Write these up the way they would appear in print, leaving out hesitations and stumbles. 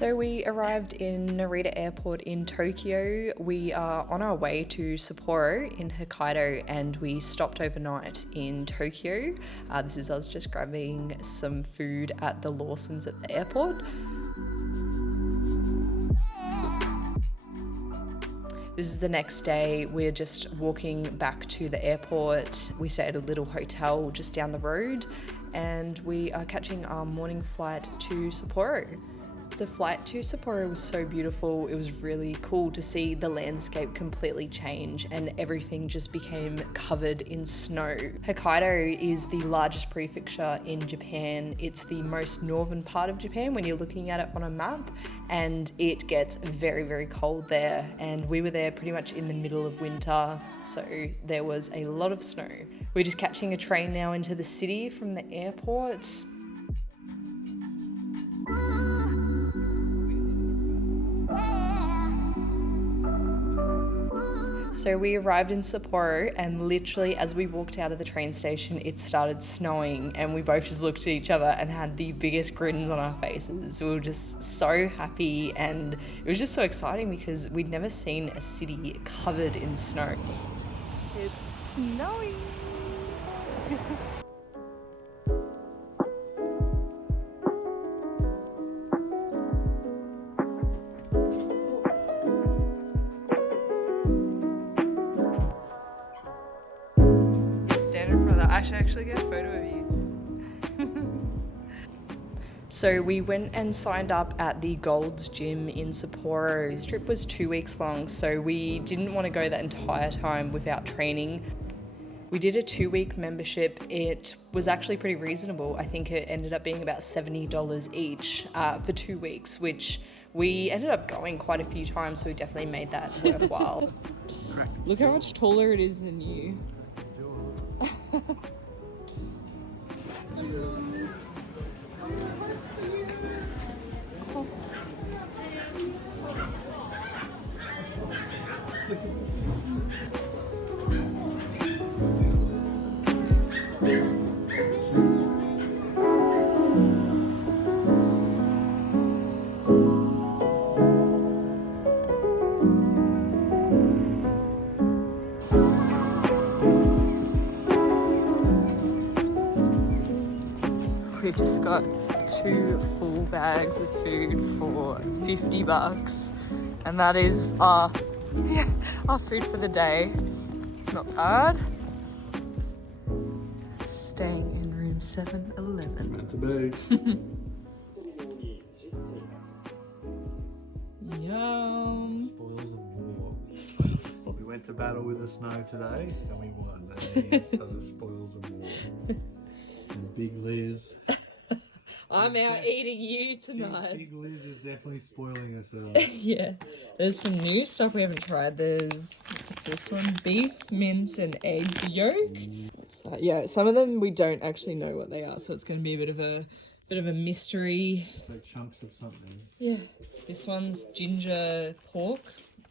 So we arrived in Narita Airport in Tokyo. We are on our way to Sapporo in Hokkaido and we stopped overnight in Tokyo. This is us just grabbing some food at the Lawson's at the airport. This is the next day. We're just walking back to the airport. We stay at a little hotel just down the road and we are catching our morning flight to Sapporo. The flight to Sapporo was so beautiful. It was really cool to see the landscape completely change and everything just became covered in snow. Hokkaido is the largest prefecture in Japan. It's the most northern part of Japan when you're looking at it on a map, and it gets very, very cold there. And we were there pretty much in the middle of winter, so there was a lot of snow. We're just catching a train now into the city from the airport. So we arrived in Sapporo and literally as we walked out of the train station, it started snowing and we both just looked at each other and had the biggest grins on our faces. We were just so happy and it was just so exciting because we'd never seen a city covered in snow. It's snowing. I should actually get a photo of you. So we went and signed up at the Gold's Gym in Sapporo. This trip was 2 weeks long, so we didn't want to go that entire time without training. We did a 2-week membership. It was actually pretty reasonable. I think it ended up being about $70 each for 2 weeks, which we ended up going quite a few times, so we definitely made that worthwhile. Look how much taller it is than you. We just got 2 full bags of food for $50 and that is our food for the day. It's not bad. Staying in room 711. It's meant to be. Yum. Spoils of war. Spoils of war. We went to battle with the snow today and we won. These are the spoils of war. And Big Liz. I'm out eating you tonight. Big Liz is definitely spoiling us. Yeah. There's some new stuff we haven't tried. There's, what's this one? Beef, mince and egg yolk. What's that? Yeah, some of them we don't actually know what they are, so it's going to be a bit of a mystery. It's like chunks of something. Yeah. This one's ginger pork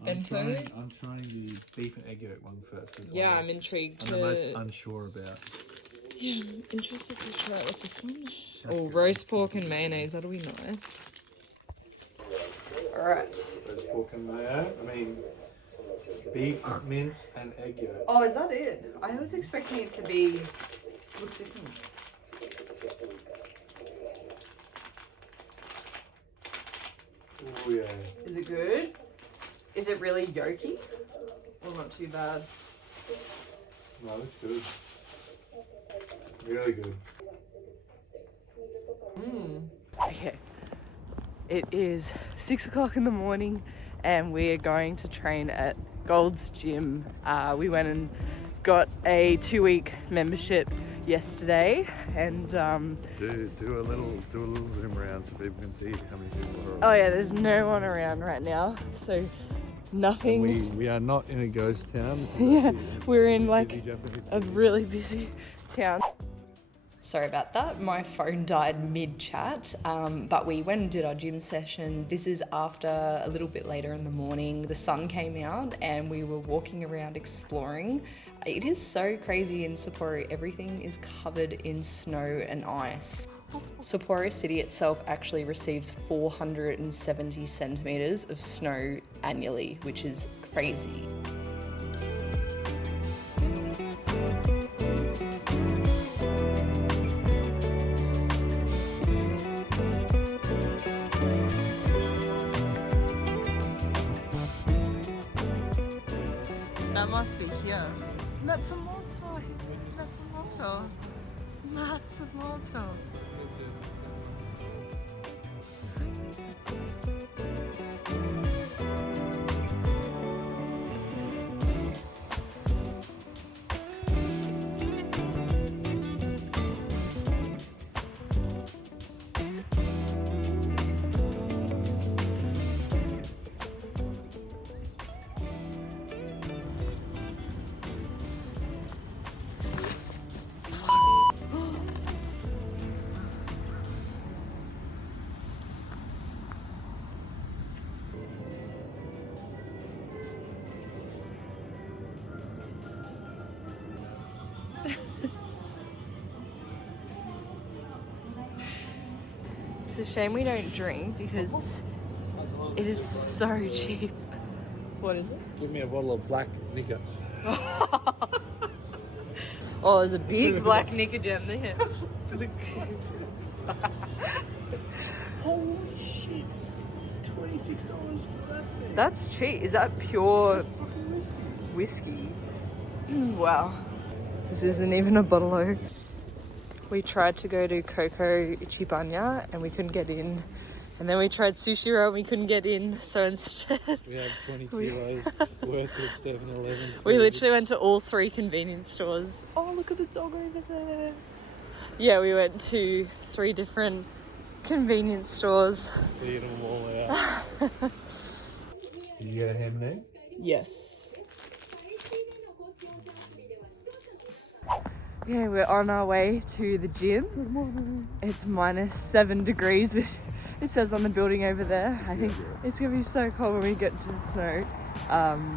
bento. I'm trying the beef and egg yolk one first. Yeah, I'm intrigued I'm the most unsure about. Yeah, I'm interested to try. What's this one? Oh, roast pork and mayonnaise. That'll be nice. Alright. Roast pork and mayo. I mean, beef, mince, and egg yolk. Oh, is that it? I was expecting it to be... Look different. Oh yeah. Is it good? Is it really yolky? Or not too bad? No, it's good. Really good. Okay. It is 6 o'clock in the morning and we're going to train at Gold's Gym. We went and got a 2-week membership yesterday and do a little zoom around so people can see how many people are. Oh yeah, there's no one around right now, so nothing. We are not in a ghost town. Yeah, we're in like a really busy town. Sorry about that, my phone died mid-chat, but we went and did our gym session. This is after a little bit later in the morning. The sun came out and we were walking around exploring. It is so crazy in Sapporo, everything is covered in snow and ice. Sapporo City itself actually receives 470 centimetres of snow annually, which is crazy. That must be here. Matsumoto, his name's Matsumoto. Matsumoto. It's a shame we don't drink because it is so cheap. What is it? Give me a bottle of black liquor. Oh, there's a big black nicotine there. Holy shit! $26 for that thing. That's cheap. Is that pure That's fucking whiskey. whiskey? Wow. This isn't even a bottle. We tried to go to Coco Ichibanya and we couldn't get in. And then we tried Sushi Roll and we couldn't get in. So instead, We had 20 kilos worth of 7-Eleven. we literally went to all 3 convenience stores. Oh, look at the dog over there. Yeah, we went to 3 different convenience stores. Eat them all out. Did you get a ham and egg? Yes. Yeah, we're on our way to the gym. It's -7 degrees, which it says on the building over there. I think it's gonna be so cold when we get to the snow.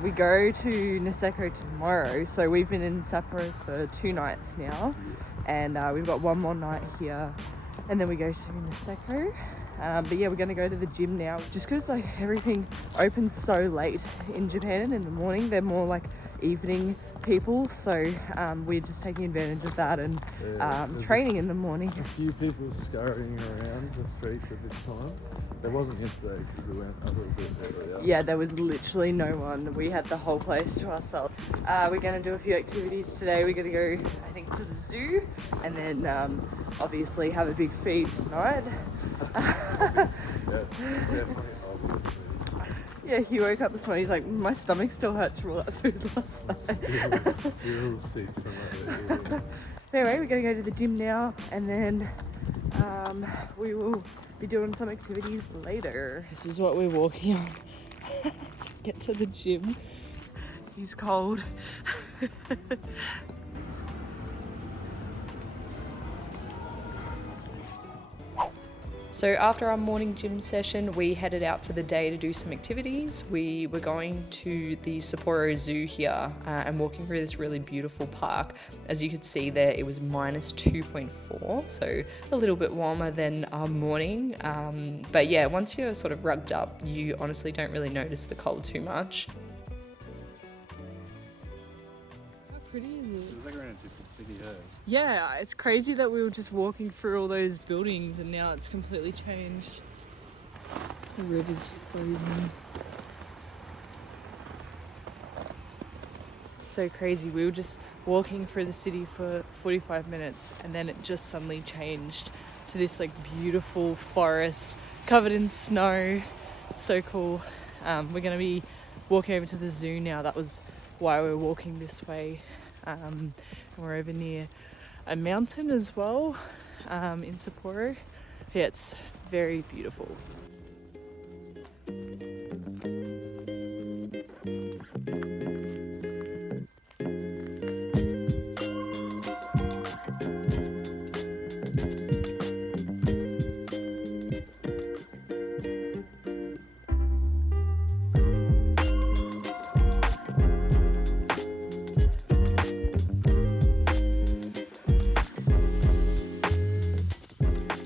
We go to Niseko tomorrow, so we've been in Sapporo for 2 nights now, and we've got 1 more night here, and then we go to Niseko. But yeah, we're gonna go to the gym now, just because like everything opens so late in Japan in the morning. They're more like evening people, so we're just taking advantage of that and training in the morning. A few people scurrying around the streets at this time. There wasn't yesterday because we went a little bit earlier. Yeah, there was literally no one. We had the whole place to ourselves. We're going to do a few activities today. We're going to go, I think, to the zoo and then obviously have a big feed tonight. Yeah, definitely. Obviously. Yeah, he woke up this morning, he's like, my stomach still hurts from all that food last night. Still sick from that. Anyway, we're going to go to the gym now and then we will be doing some activities later. This is what we're walking on to get to the gym. He's cold. So after our morning gym session, we headed out for the day to do some activities. We were going to the Sapporo Zoo here and walking through this really beautiful park. As you could see there, it was -2.4, so a little bit warmer than our morning. But yeah, once you're sort of rugged up, you honestly don't really notice the cold too much. How pretty is it? It's like we're in a different city, eh? Yeah, it's crazy that we were just walking through all those buildings and now it's completely changed. The river's frozen. So crazy. We were just walking through the city for 45 minutes and then it just suddenly changed to this like beautiful forest covered in snow. It's so cool. We're going to be walking over to the zoo now. That was why we were walking this way. And we're over near a mountain as well in Sapporo. Yeah, it's very beautiful.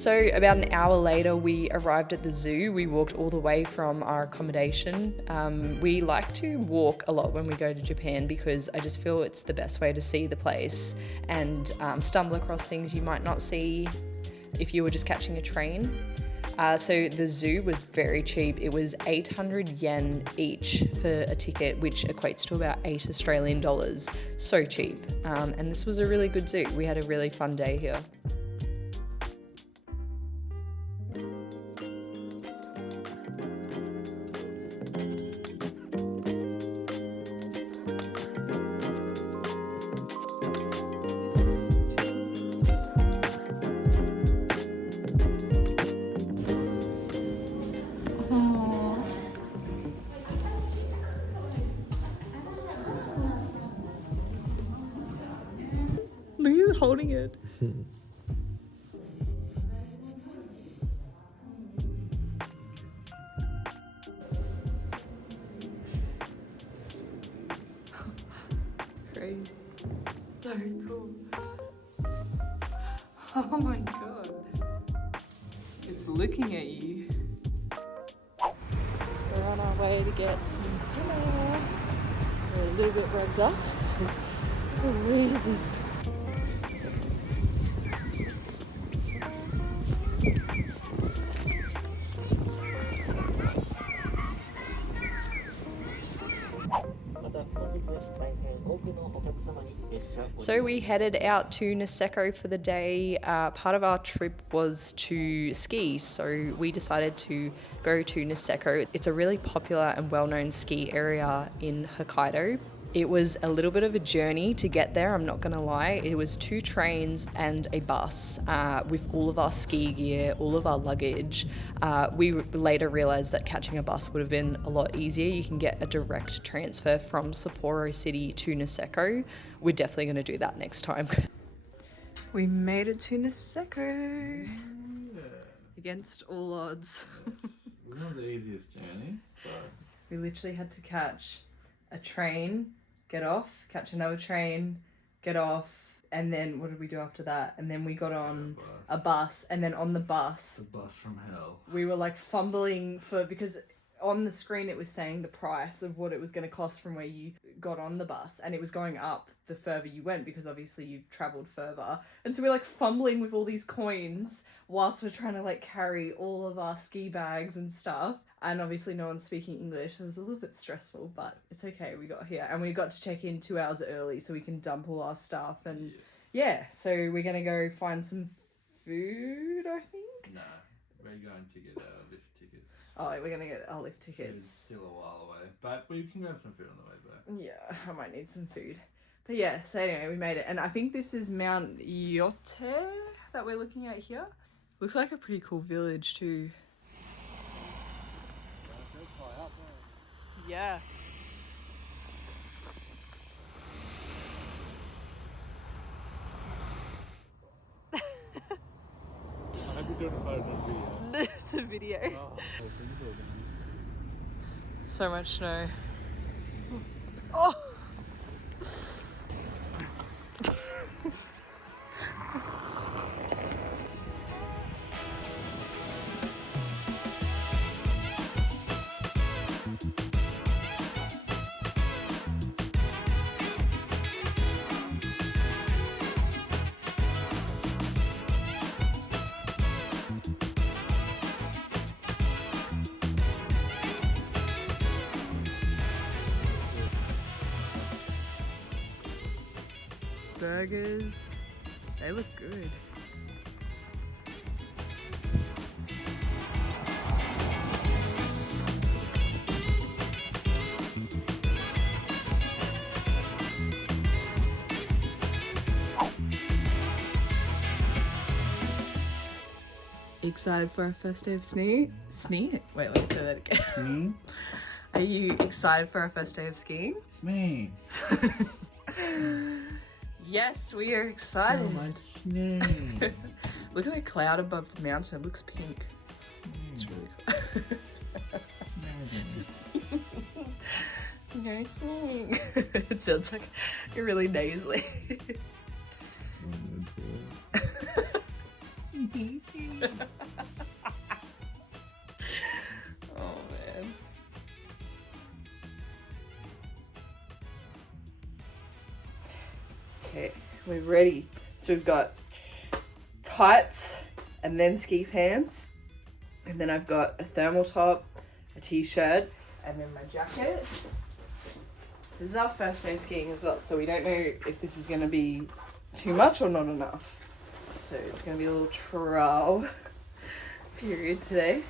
So about an hour later, we arrived at the zoo. We walked all the way from our accommodation. We like to walk a lot when we go to Japan because I just feel it's the best way to see the place and stumble across things you might not see if you were just catching a train. So the zoo was very cheap. It was 800 yen each for a ticket, which equates to about $8 Australian. So cheap. And this was a really good zoo. We had a really fun day here. Look at you holding it. Crazy. So cool. Oh my god. It's looking at you. We're on our way to get some dinner. We're a little bit revved up. This is crazy. So we headed out to Niseko for the day. Part of our trip was to ski, so we decided to go to Niseko. It's a really popular and well-known ski area in Hokkaido. It was a little bit of a journey to get there, I'm not gonna lie. It was 2 trains and a bus with all of our ski gear, all of our luggage. We later realized that catching a bus would have been a lot easier. You can get a direct transfer from Sapporo City to Niseko. We're definitely gonna do that next time. We made it to Niseko. Yeah. Against all odds. It wasn't the easiest journey, but We literally had to catch a train, get off, catch another train, get off, and then what did we do after that? And then we got on a bus, and then on the bus, the bus from hell. we were like fumbling because on the screen it was saying the price of what it was going to cost from where you got on the bus, and it was going up the further you went because obviously you've travelled further. And so we're like fumbling with all these coins whilst we're trying to like carry all of our ski bags and stuff. And obviously no one's speaking English. It was a little bit stressful, but it's okay. We got here and we got to check in 2 hours early so we can dump all our stuff. And yeah, so we're going to go find some food, I think. No, we're going to get lift tickets. Oh, we're going to get our lift It's tickets. still a while away, but we can grab some food on the way back. Yeah, I might need some food. But yeah, so anyway, we made it. And I think this is Mount Yote that we're looking at here. Looks like a pretty cool village too. Yeah. I hope you're doing a photo, not video. It's a video. Oh, So much snow. Oh! Burgers, they look good. Excited for our first day of skiing? Wait, let me say that again. Are you excited for our first day of skiing? Me. Yes, we are excited. So much snow. Look at the cloud above the mountain. It looks pink. It's really cool. Okay. It sounds like you're really nasally. Okay, we're ready. So we've got tights and then ski pants. And then I've got a thermal top, a t-shirt, and then my jacket. This is our first day skiing as well, so we don't know if this is going to be too much or not enough. So it's going to be a little trial period today.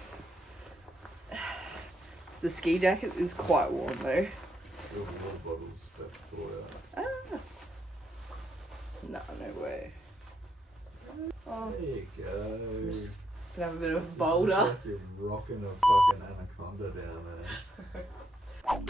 The ski jacket is quite warm though. No, no way. Oh, There you go. we're just gonna have a bit of a boulder. Like you're rocking a fucking anaconda down there.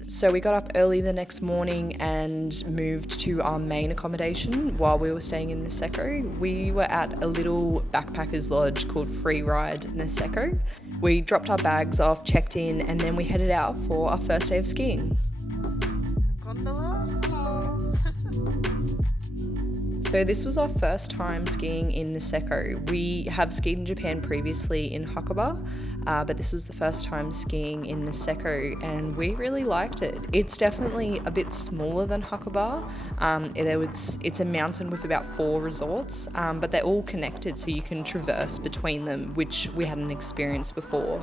So we got up early the next morning and moved to our main accommodation while we were staying in Niseko. We were at a little backpackers lodge called Freeride Niseko. We dropped our bags off, checked in, and then we headed out for our first day of skiing. So this was our first time skiing in Niseko. We have skied in Japan previously in Hokkaido, but this was the first time skiing in Niseko, and we really liked it. It's definitely a bit smaller than Hokkaido. It's a mountain with about 4 resorts, but they're all connected, so you can traverse between them, which we hadn't experienced before.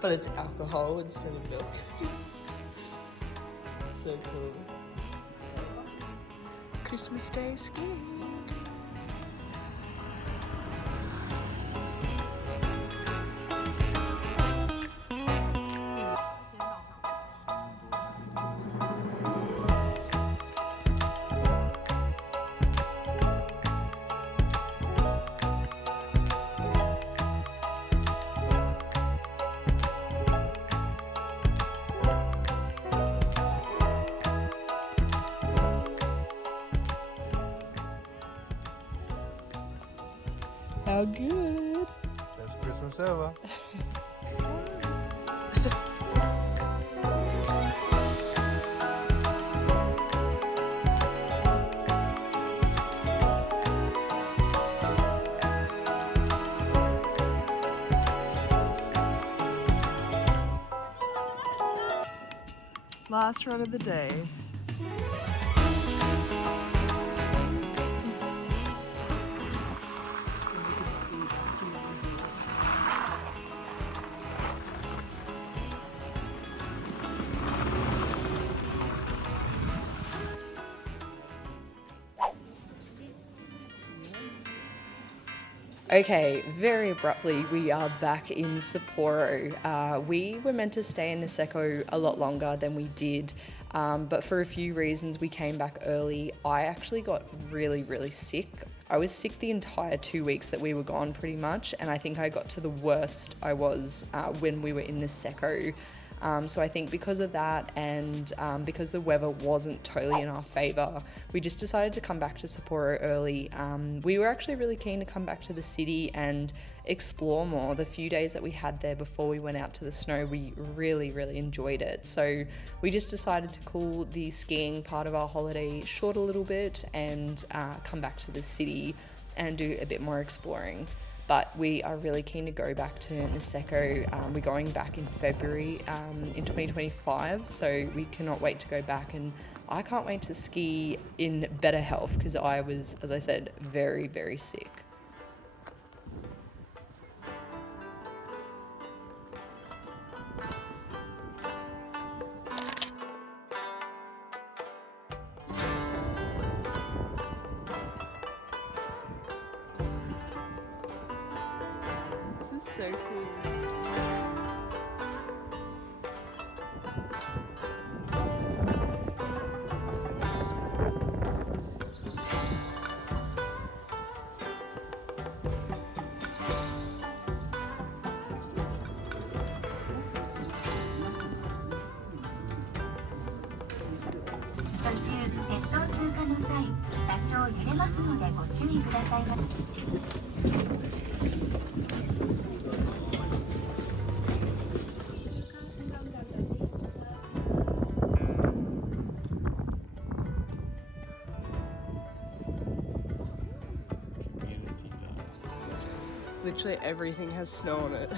But it's alcohol instead of milk. So cool. Christmas Day skiing. How good. Best Christmas ever. Last run of the day. Okay, very abruptly, we are back in Sapporo. We were meant to stay in Niseko a lot longer than we did, but for a few reasons we came back early. I actually got really, really sick. I was sick the entire 2 weeks that we were gone pretty much, and I think I got to the worst I was when we were in Niseko. So I think because of that and because the weather wasn't totally in our favour, we just decided to come back to Sapporo early. We were actually really keen to come back to the city and explore more. The few days that we had there before we went out to the snow, we really, really enjoyed it. So we just decided to call the skiing part of our holiday short a little bit and come back to the city and do a bit more exploring. But we are really keen to go back to Niseko. We're going back in February in 2025, so we cannot wait to go back, and I can't wait to ski in better health because I was, as I said, very, very sick. This is so cool. Literally everything has snow on it.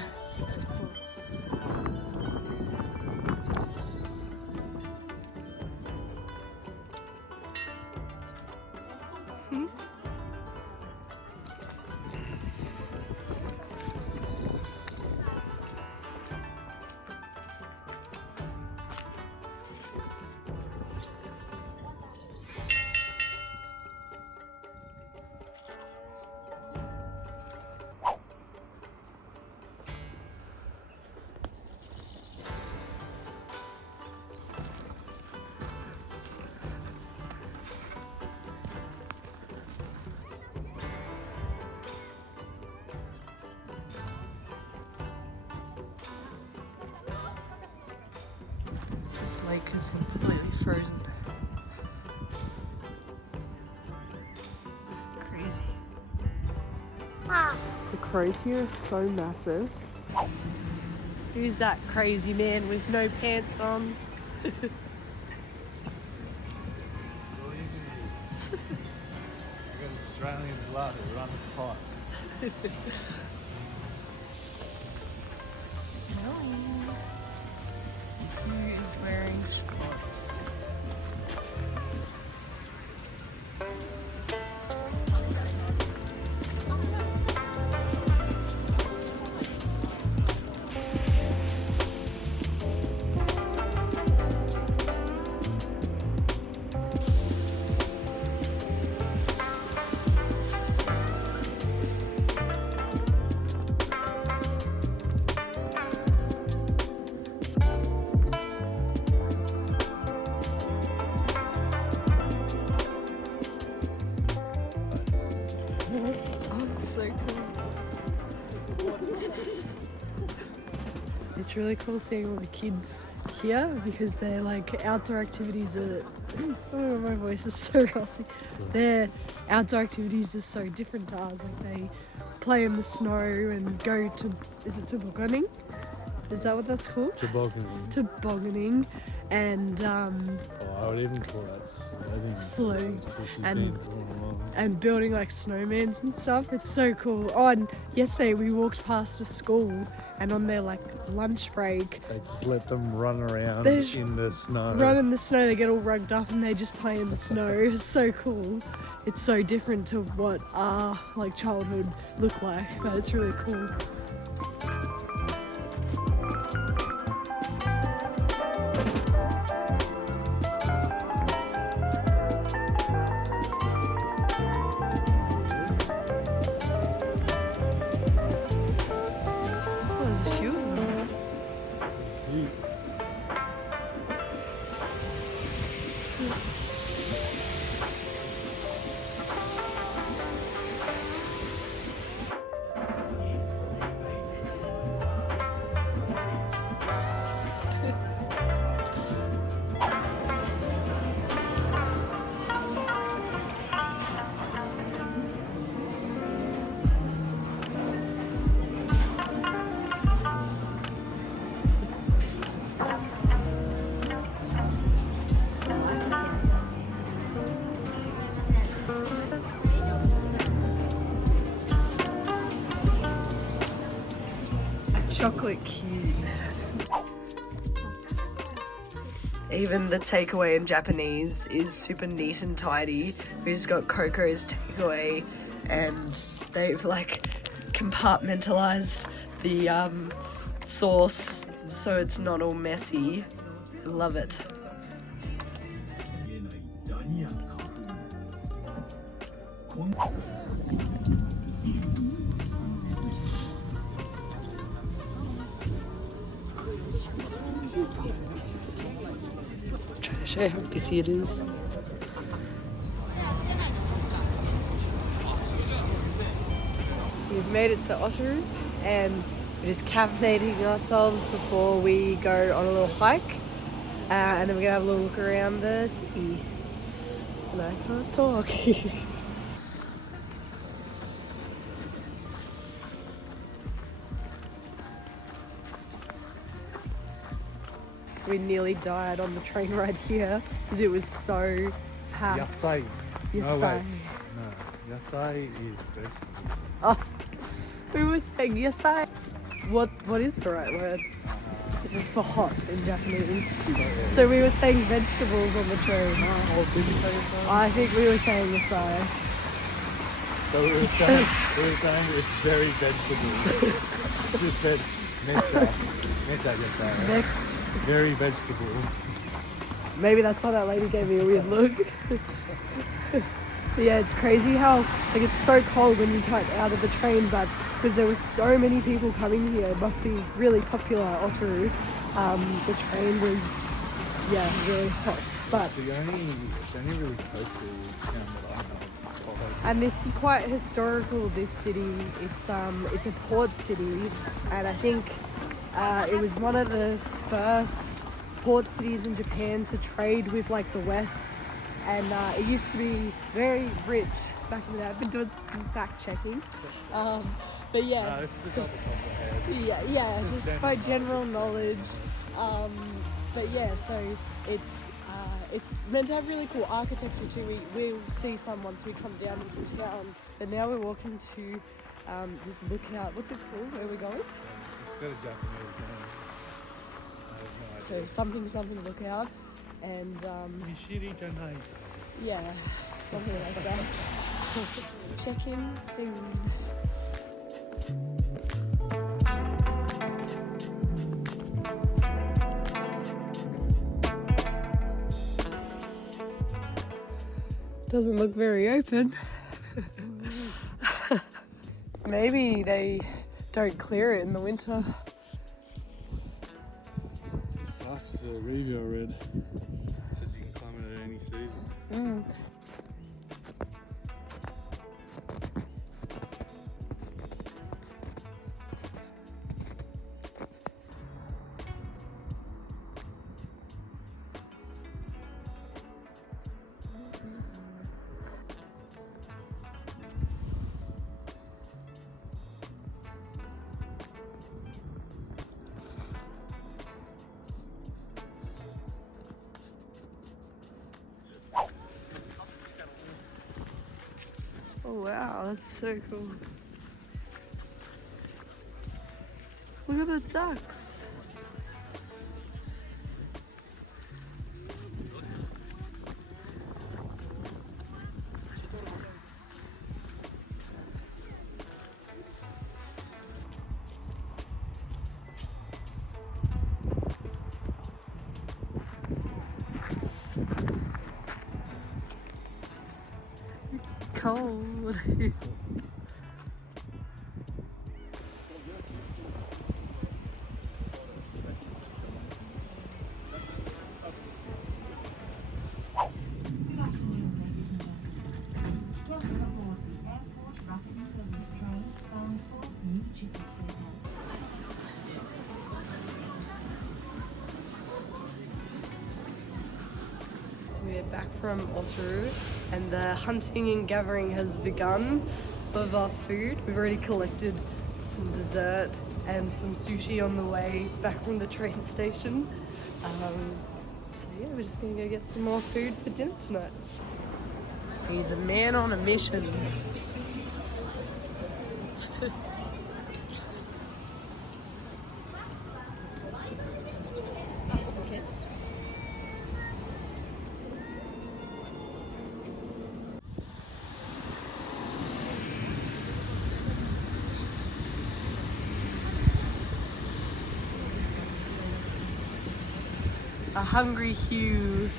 This lake is completely frozen. Crazy. The crows here are so massive. Who's that crazy man with no pants on? You got Australian blood who runs hot. Snowy. Who is wearing shorts? So cool. It's really cool seeing all the kids here because their like outdoor activities are oh, my voice is so rusty. Their outdoor activities are so different to ours. Like they play in the snow and go to, is it tobogganing? Is that what that's called? Tobogganing. Tobogganing. And I would even call that sledding. And building like snowmans and stuff. It's so cool. Oh, and yesterday we walked past a school and on their like lunch break they just let them run around They just in the snow. run in the snow, they get all rugged up and they just play in the snow. It's so cool. It's so different to what our like childhood looked like, but it's really cool. chocolate cube. Even the takeaway in Japanese is super neat and tidy. We just got Coco's takeaway and they've like compartmentalized the sauce so it's not all messy. Love it. Trying to show you how busy it is. We've made it to Odori and we're just caffeinating ourselves before we go on a little hike. And then we're gonna have a little look around the city. And I can't talk. We nearly died on the train ride here because it was so packed. Yasai. No way. Yasai. No, yasai is vegetables. Oh, we were saying yasai. What is the right word? This is for hot in Japanese. So we were saying vegetables on the train. Oh, did you say yasai? I think we were saying yasai. So we were saying it's very vegetable. Just said mecha. Mecha yasai. Very vegetables. Maybe that's why that lady gave me a weird look. But yeah, it's crazy how like it's so cold when you cut out of the train, but because there were so many people coming here, it must be really popular, Odori. The train was really hot. But It's the only really coastal town that I know. and this is quite historical. This city, it's a port city, and I think it was one of the first port cities in Japan to trade with like the West. And it used to be very rich back in the day. I've been doing some fact checking. But yeah. No, it's just off the top of the head. Yeah, just by general knowledge. But yeah, so it's meant to have really cool architecture too. We'll see some once we come down into town. But now we're walking to this lookout. What's it called? Where are we going? It's got a Japanese name. I have no idea. So something lookout. And Mishiri janai. yeah, something like that. Check in soon. Doesn't look very open. Maybe they don't clear it in the winter. Sucks, the review I read said you can climb it at any season. Oh wow, that's so cool. Look at the ducks. Cold. We're back from Odori and the hunting and gathering has begun of our food. We've already collected some dessert and some sushi on the way back from the train station. So yeah, we're just gonna go get some more food for dinner tonight. He's a man on a mission. hungry Hugh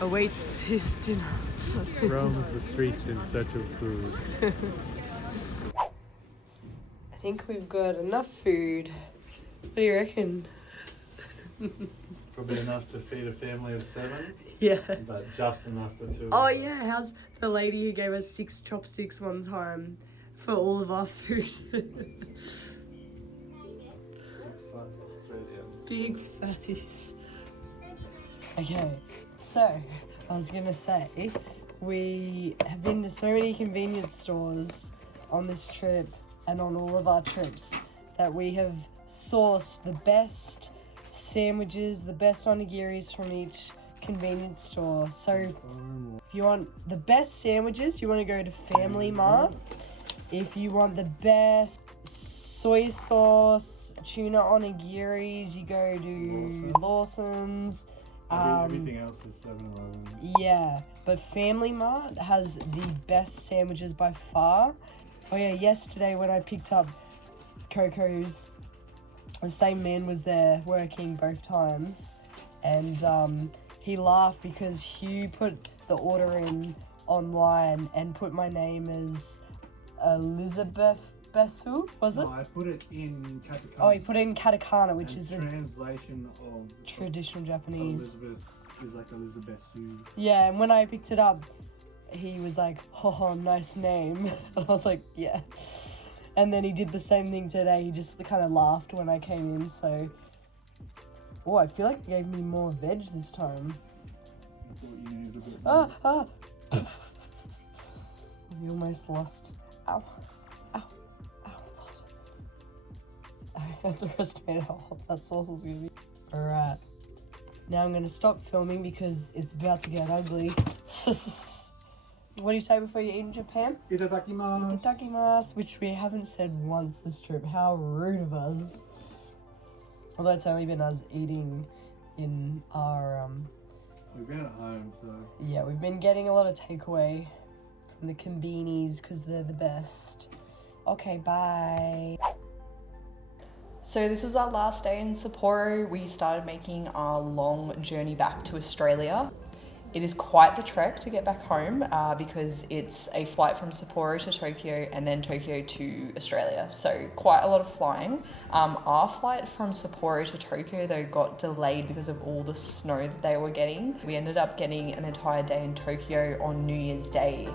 awaits his dinner. Roams the streets in search of food. I think we've got enough food. What do you reckon? Probably enough to feed a family of 7, Yeah. but just enough for 2. Oh yeah, how's the lady who gave us 6 chopsticks one time for all of our food? Big fatties. Okay, so I was gonna say, we have been to so many convenience stores on this trip and on all of our trips that we have sourced the best sandwiches, the best onigiris from each convenience store. So if you want the best sandwiches, you want to go to Family Mart. If you want the best soy sauce tuna onigiris, you go to Lawson's. Everything else is 7-Eleven. Yeah, but Family Mart has the best sandwiches by far. Oh yeah, yesterday when I picked up Coco's, the same man was there working both times, and he laughed because Hugh put the order in online and put my name as Elizabeth Besu, was it? No, I put it in katakana. Oh, he put it in katakana, which is the translation of traditional Japanese. Elizabeth is like Elizabeth Sue. Yeah, and when I picked it up, he was like, "Oh, nice name," and I was like, "Yeah." And then he did the same thing today. He just kind of laughed when I came in. So, oh, I feel like he gave me more veg this time. I thought you needed a bit more. We almost lost. Ow. It's hot. I underestimated how hot that sauce was going to be. Alright. Now I'm going to stop filming because it's about to get ugly. What do you say before you eat in Japan? Itadakimasu. Itadakimasu, which we haven't said once this trip. How rude of us. Although it's only been us eating in our... We've been at home, so... Yeah, we've been getting a lot of takeaway from the convenies because they're the best. Okay, bye. So this was our last day in Sapporo. We started making our long journey back to Australia. It is quite the trek to get back home because it's a flight from Sapporo to Tokyo and then Tokyo to Australia. So quite a lot of flying. Our flight from Sapporo to Tokyo though got delayed because of all the snow that they were getting. We ended up getting an entire day in Tokyo on New Year's Day.